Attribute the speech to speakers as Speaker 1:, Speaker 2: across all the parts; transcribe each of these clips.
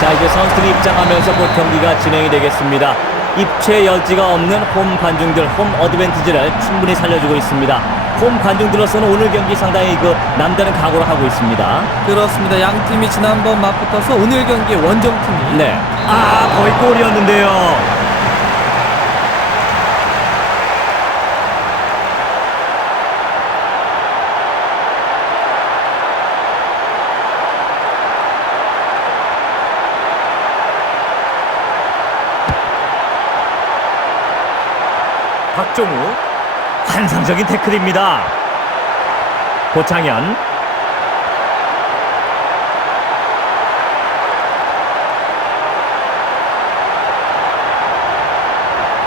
Speaker 1: 자 이제 선수들이 입장하면서 곧 경기가 진행이 되겠습니다. 입체 열지가 없는 홈 관중들 홈 어드밴티지를 충분히 살려주고 있습니다. 홈 관중들로서는 오늘 경기 상당히 그 남다른 각오를 하고 있습니다.
Speaker 2: 그렇습니다. 양 팀이 지난번 맞붙어서 오늘 경기에 원정팀이
Speaker 1: 네. 아 거의 골이었는데요. 박종우 환상적인 태클입니다. 고창현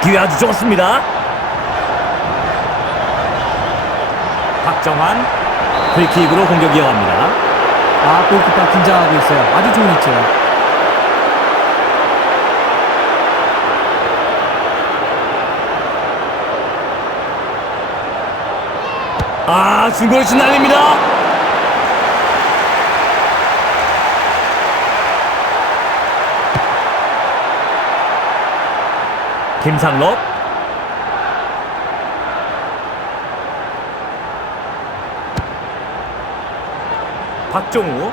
Speaker 1: 기회 아주 좋습니다. 박정환 프리킥으로 공격 이어갑니다.
Speaker 2: 아 골키퍼 긴장하고 있어요. 아주 좋은 위치예요.
Speaker 1: 아, 중거리슛 날립니다. 김상록 박종우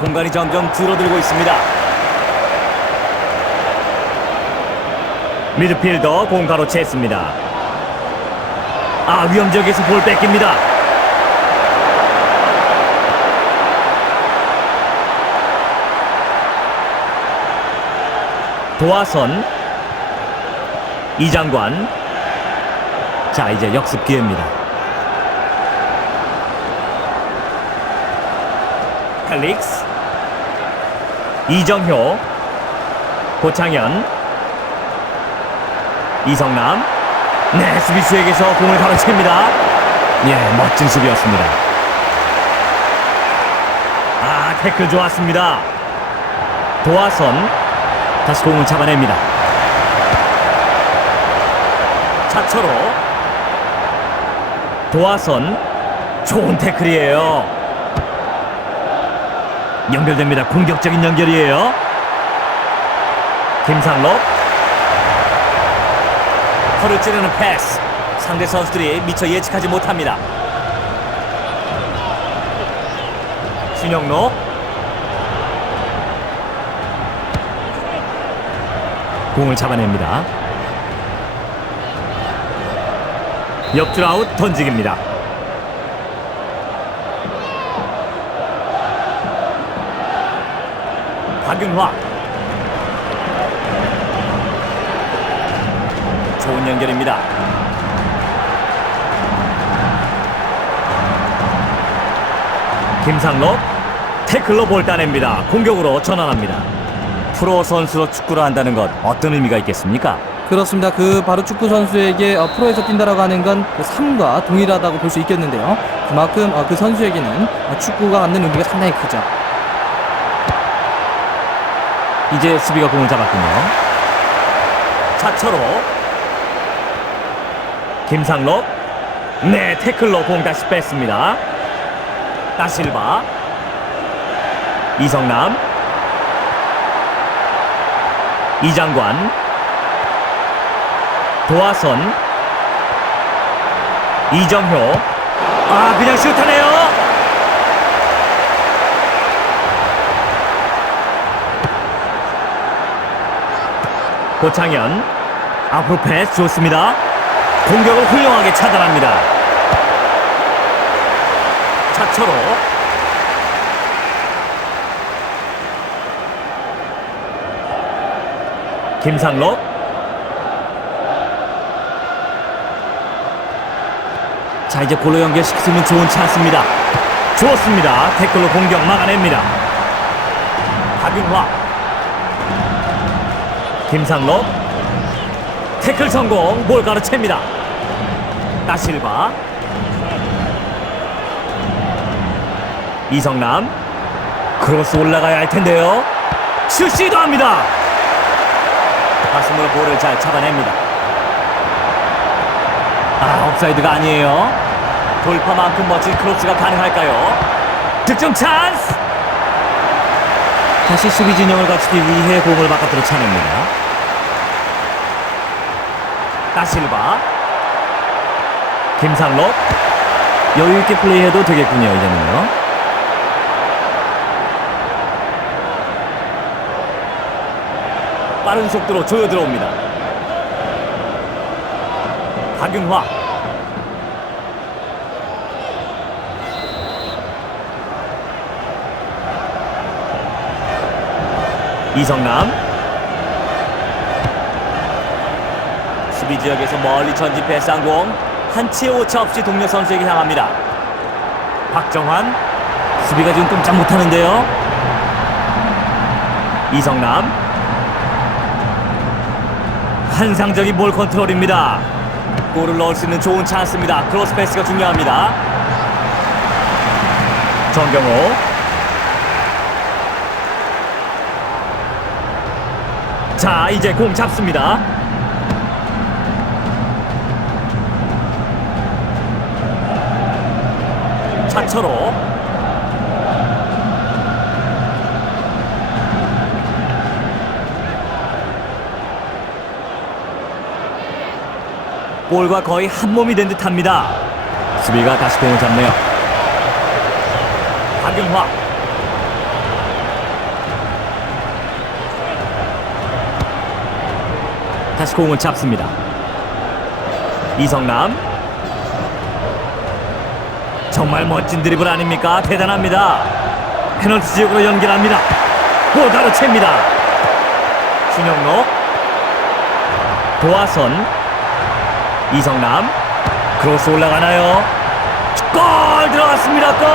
Speaker 1: 공간이 점점 줄어들고 있습니다. 미드필더 공 가로챘습니다. 아 위험 지역에서 볼 뺏깁니다. 도하선 이장관 자 이제 역습 기회입니다. 펠릭스 이정효 고창현 이성남. 네 수비수에게서 공을 가로챕니다. 예 멋진 수비였습니다. 아 태클 좋았습니다. 도하선 다시 공을 잡아냅니다. 차처로 도하선 좋은 태클이에요. 연결됩니다. 공격적인 연결이에요. 김상록 허를 찌르는 패스. 상대 선수들이 미처 예측하지 못합니다. 신영록 공을 잡아냅니다. 옆줄 아웃 던지기입니다. 박윤화 좋은 연결입니다. 김상록 태클로 볼 따냅니다. 공격으로 전환합니다. 프로 선수로 축구를 한다는 것 어떤 의미가 있겠습니까?
Speaker 2: 그렇습니다. 그 바로 축구 선수에게 어, 프로에서 뛴다라고 하는 건그 삶과 동일하다고 볼 수 있겠는데요. 그만큼 어, 그 선수에게는 어, 축구가 갖는 의미가 상당히 크죠.
Speaker 1: 이제 수비가 공을 잡았군요. 차처로 김상록 네 태클로 공 다시 뺐습니다. 따실바. 이성남. 이장관. 도하선. 이정효. 아 그냥 슛하네요. 고창현. 앞으로 패스 좋습니다. 공격을 훌륭하게 차단합니다. 차처로 김상록 자 이제 골로 연결시키면 좋은 찬스입니다. 좋습니다. 태클로 공격 막아냅니다. 박윤화 김상록 태클 성공 볼 가로챕니다 따실바 이성남 크로스 올라가야 할 텐데요 슛 시도합니다 가슴으로 볼을 잘 잡아냅니다 아, 업사이드가 아니에요. 돌파만큼 멋진 크로스가 가능할까요? 득점 찬스! 다시 수비 진영을 갖추기 위해 공을 바깥으로 차냅니다. 다실바 김상록 여유있게 플레이해도 되겠군요 이제는요. 빠른 속도로 조여 들어옵니다. 박윤화. 이성남. 수비 지역에서 멀리 전진 패스한공 한치의 오차 없이 동료 선수에게 향합니다. 박정환 수비가 지금 꼼짝 못하는데요. 이성남 환상적인 볼 컨트롤입니다. 골을 넣을 수 있는 좋은 찬스입니다. 크로스 패스가 중요합니다. 정경호 자 이제 공 잡습니다. 차처로 볼과 거의 한 몸이 된 듯합니다. 수비가 다시 공을 잡네요. 박용화 다시 공을 잡습니다. 이성남 정말 멋진 드리블 아닙니까? 대단합니다. 페널티 지역으로 연결합니다. 골 가로챕니다. 신영록 도하선 이성남 크로스 올라가나요? 골 들어갔습니다. 골!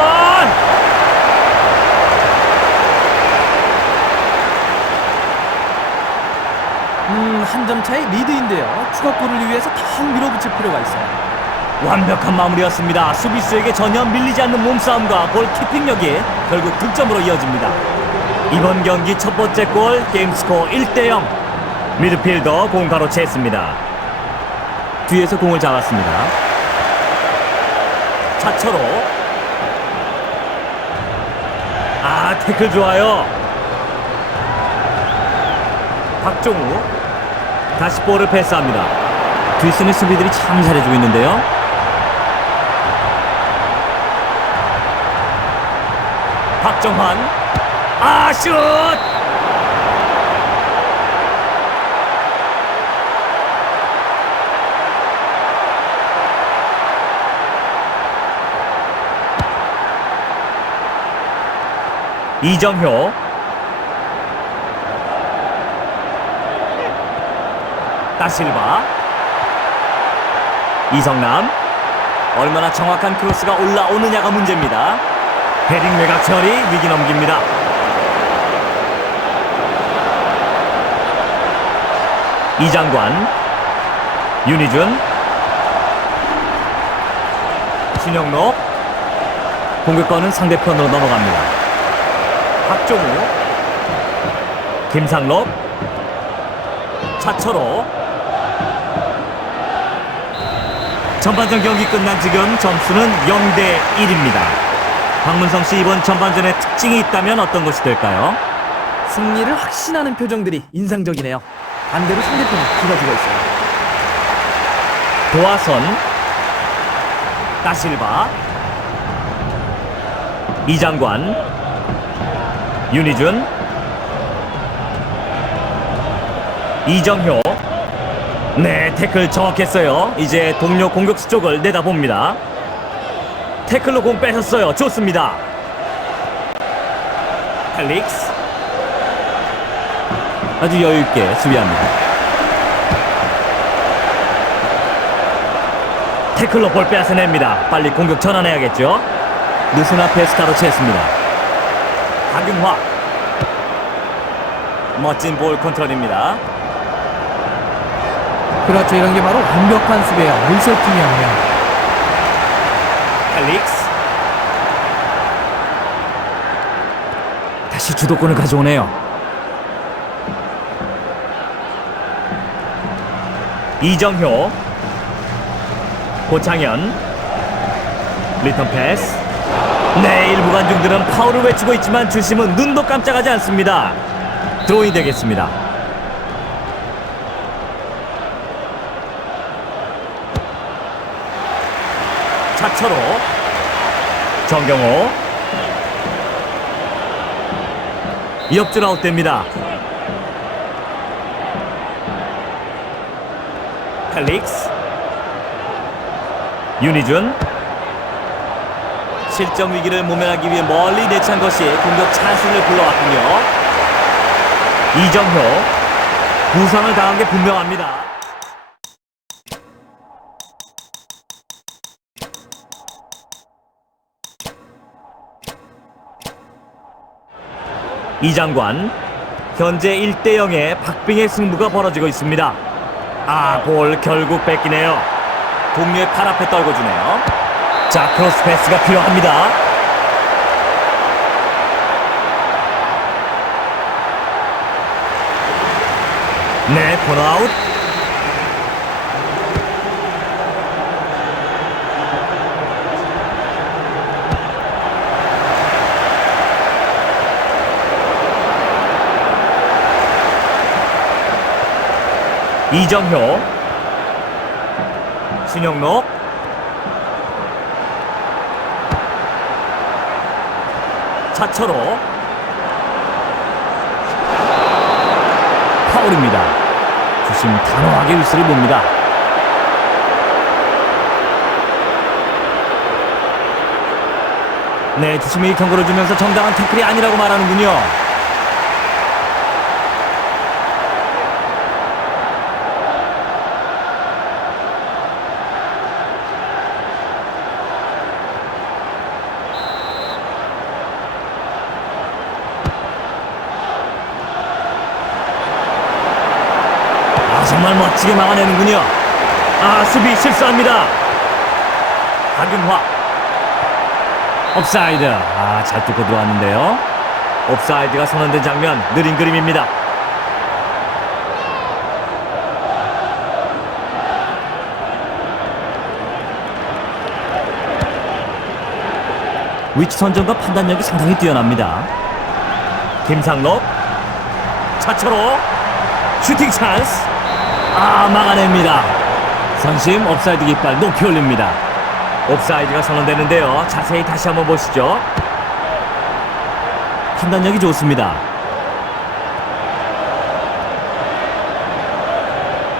Speaker 2: 음, 한 점 차이 리드인데요. 추가골을 위해서 더 밀어붙일 필요가 있어요.
Speaker 1: 완벽한 마무리였습니다. 수비수에게 전혀 밀리지 않는 몸싸움과 볼 키핑력이 결국 득점으로 이어집니다. 이번 경기 첫 번째 골 게임 스코어 1대0 미드필더 공 가로챘습니다. 뒤에서 공을 잡았습니다. 차처로 아 태클 좋아요. 박종우 다시 볼을 패스합니다. 뒷선의 수비들이 참 잘해주고 있는데요. 박정환 아 슛! 이정효 따실바 이성남 얼마나 정확한 크로스가 올라오느냐가 문제입니다. 헤딩 외곽 처리 위기 넘깁니다. 이장관, 윤희준, 신영록, 공격권은 상대편으로 넘어갑니다. 박종우, 김상록, 차철호. 전반전 경기 끝난 지금 점수는 0대 1입니다. 박문성 씨 이번 전반전에 특징이 있다면 어떤 것이 될까요?
Speaker 2: 승리를 확신하는 표정들이 인상적이네요. 반대로 상대편이 기가 죽어 있어요.
Speaker 1: 도하선 따실바 이장관 윤희준 이정효 네 태클 정확했어요 이제 동료 공격수 쪽을 내다봅니다 태클로 공 뺏었어요 좋습니다 펠릭스 아주 여유있게 수비합니다 태클로 볼 빼앗아냅니다. 빨리 공격 전환해야겠죠. 느슨한 패스 가로챘습니다. 박윤화 멋진 볼 컨트롤입니다.
Speaker 2: 그렇죠. 이런 게 바로 완벽한 수비예요. 물세팅이었네요.
Speaker 1: 펠릭스. 다시 주도권을 가져오네요. 이정효. 고창현. 리턴 패스. 네 일부 관중들은 파울을 외치고 있지만 주심은 눈도 깜짝하지 않습니다. 드로잉 되겠습니다. 차처로 정경호. 옆줄 아웃됩니다. 펠릭스. 윤희준. 실점 위기를 모면하기 위해 멀리 내찬 것이 공격 찬스를 불러왔군요. 이정효. 부상을 당한 게 분명합니다 이 장관 현재 1대 0의 박빙의 승부가 벌어지고 있습니다. 아, 볼 결국 뺏기네요. 동료의 팔 앞에 떨궈주네요. 자, 크로스 패스가 필요합니다. 네, 코너 아웃. 이정효. 신영록. 차처로 파울입니다. 주심 단호하게 위스를 봅니다. 네 주심이 경고를 주면서 정당한 태클이 아니라고 말하는군요 정말 멋지게 막아내는군요. 아, 수비 실수합니다. 박윤화. 옵사이드. 아, 잘 뚫고 들어왔는데요. 옵사이드가 선언된 장면, 느린 그림입니다. 위치 선정과 판단력이 상당히 뛰어납니다. 김상록. 차처로. 슈팅 찬스. 아 막아냅니다. 선심 옵사이드 깃발 높이 올립니다. 옵사이드가 선언되는데요. 자세히 다시 한번 보시죠. 판단력이 좋습니다.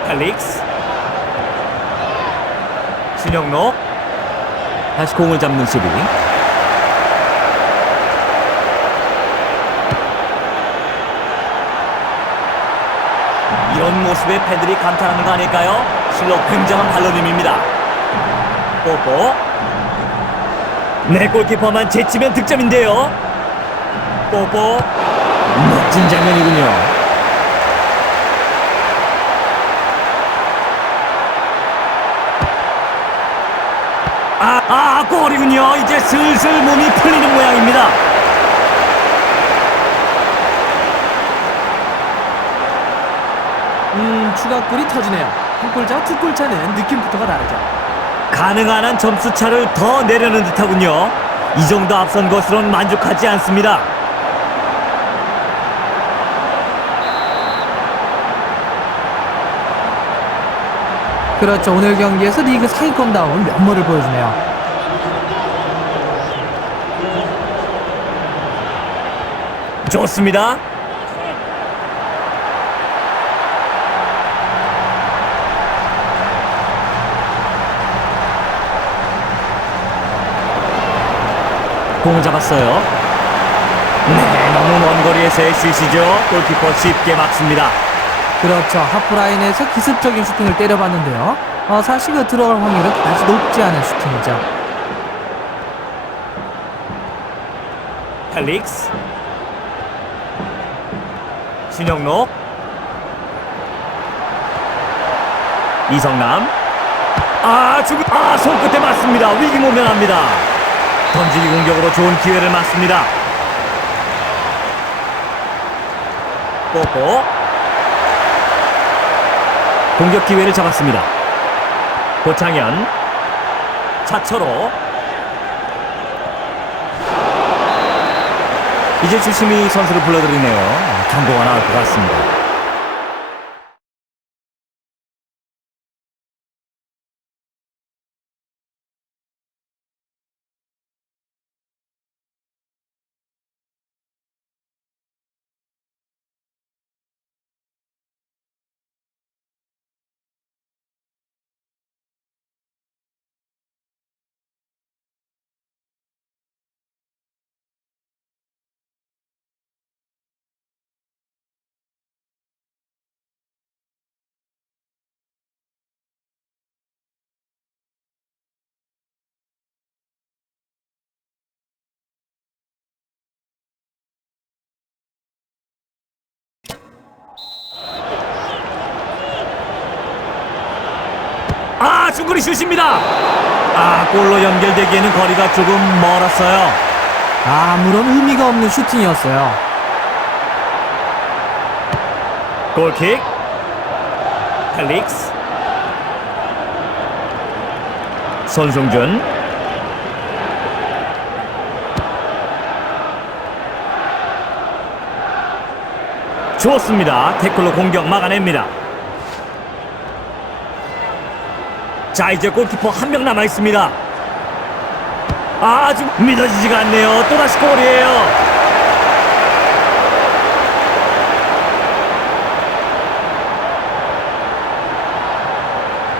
Speaker 1: 펠릭스 신영록 다시 공을 잡는 수비 모습에 팬들이 감탄하는 거 아닐까요? 실로 굉장한 발로림입니다. 뽀뽀. 내 골키퍼만 제치면 득점인데요. 뽀뽀. 멋진 장면이군요. 아, 아, 골이군요. 이제 슬슬 몸이 풀리는 모양입니다.
Speaker 2: 음, 추가골이 터지네요. 한 골차와 두 골차는 느낌부터가 다르죠.
Speaker 1: 가능한 한 점수 차를 더 내려는 듯하군요. 이 정도 앞선 것으로는 만족하지 않습니다.
Speaker 2: 그렇죠. 오늘 경기에서 리그 상위권다운 면모를 보여주네요.
Speaker 1: 좋습니다. 공을 잡았어요. 네, 너무 먼 거리에서의 슛이죠. 골키퍼 쉽게 막습니다.
Speaker 2: 그렇죠. 하프라인에서 기습적인 슈팅을 때려봤는데요. 어, 사실 그 들어갈 확률은 그다지 높지 않은 슈팅이죠.
Speaker 1: 펠릭스 신영록 이성남 아 지금 아 손끝에 맞습니다 위기 모면합니다 던지기 공격으로 좋은 기회를 맞습니다. 뽀뽀. 공격 기회를 잡았습니다. 고창현. 자처로 이제 주심이 선수를 불러드리네요. 아, 경고가 나올 것 같습니다. 아, 중거리 슛입니다. 아, 골로 연결되기에는 거리가 조금 멀었어요.
Speaker 2: 아무런 의미가 없는 슈팅이었어요.
Speaker 1: 골킥. 펠릭스. 손승준. 좋습니다. 태클로 공격 막아냅니다. 자, 이제 골키퍼 한 명 남아 있습니다. 아, 아주 믿어지지가 않네요. 또다시 골이에요.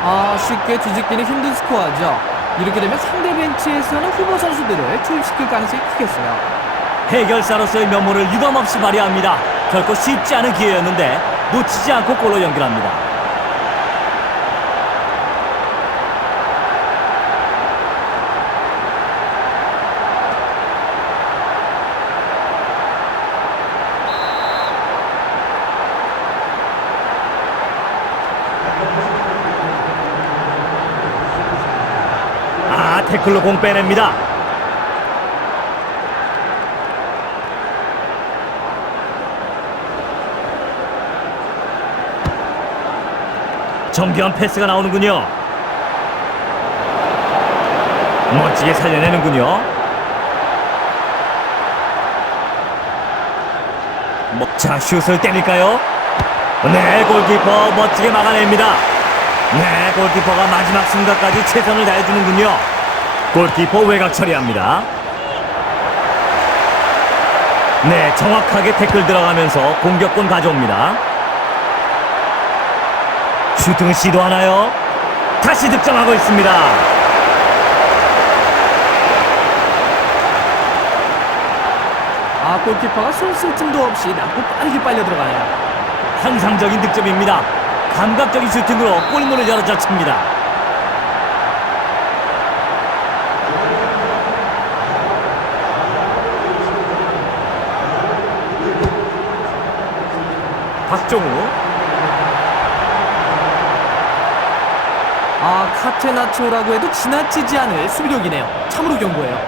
Speaker 2: 아, 쉽게 뒤집기는 힘든 스코어죠. 이렇게 되면 상대 벤치에서는 후보 선수들을 투입시킬 가능성이 크겠어요.
Speaker 1: 해결사로서의 면모를 유감없이 발휘합니다. 결코 쉽지 않은 기회였는데 놓치지 않고 골로 연결합니다. 아, 태클로 공 빼냅니다. 정교한 패스가 나오는군요. 멋지게 살려내는군요. 뭐, 자, 슛을 때릴까요? 네, 골키퍼 멋지게 막아냅니다. 네, 골키퍼가 마지막 순간까지 최선을 다해주는군요. 골키퍼 외곽 처리합니다. 네, 정확하게 태클 들어가면서 공격권 가져옵니다. 슈팅을 시도하나요? 다시 득점하고 있습니다.
Speaker 2: 아, 골키퍼가 손쓸 틈도 없이 낮고 빠르게 빨려 들어가네요.
Speaker 1: 환상적인 득점입니다. 감각적인 슈팅으로 골문을 열어젖힙니다. 박종우
Speaker 2: 아, 카테나초라고 해도 지나치지 않을 수비력이네요. 참으로 견고해요.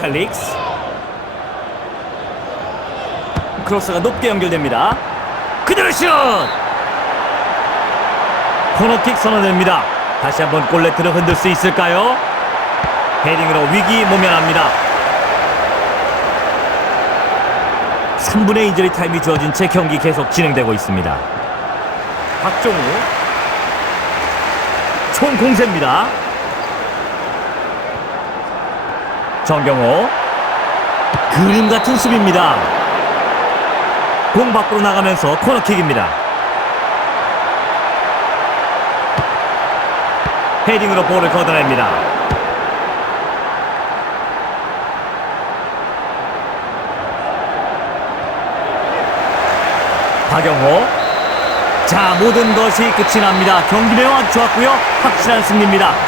Speaker 1: 펠릭스 크로스가 높게 연결됩니다. 그대로 슛! 코너킥 선언됩니다. 다시 한번 골레트를 흔들 수 있을까요? 헤딩으로 위기 모면합니다. 3분의 인저리 타임이 주어진 채 경기 계속 진행되고 있습니다. 박종우 총 공세입니다. 정경호 그림 같은 수비입니다. 공 밖으로 나가면서 코너킥입니다. 헤딩으로 볼을 걷어냅니다. 박영호 자 모든 것이 끝이 납니다. 경기 내용 아주 좋았고요. 확실한 승리입니다.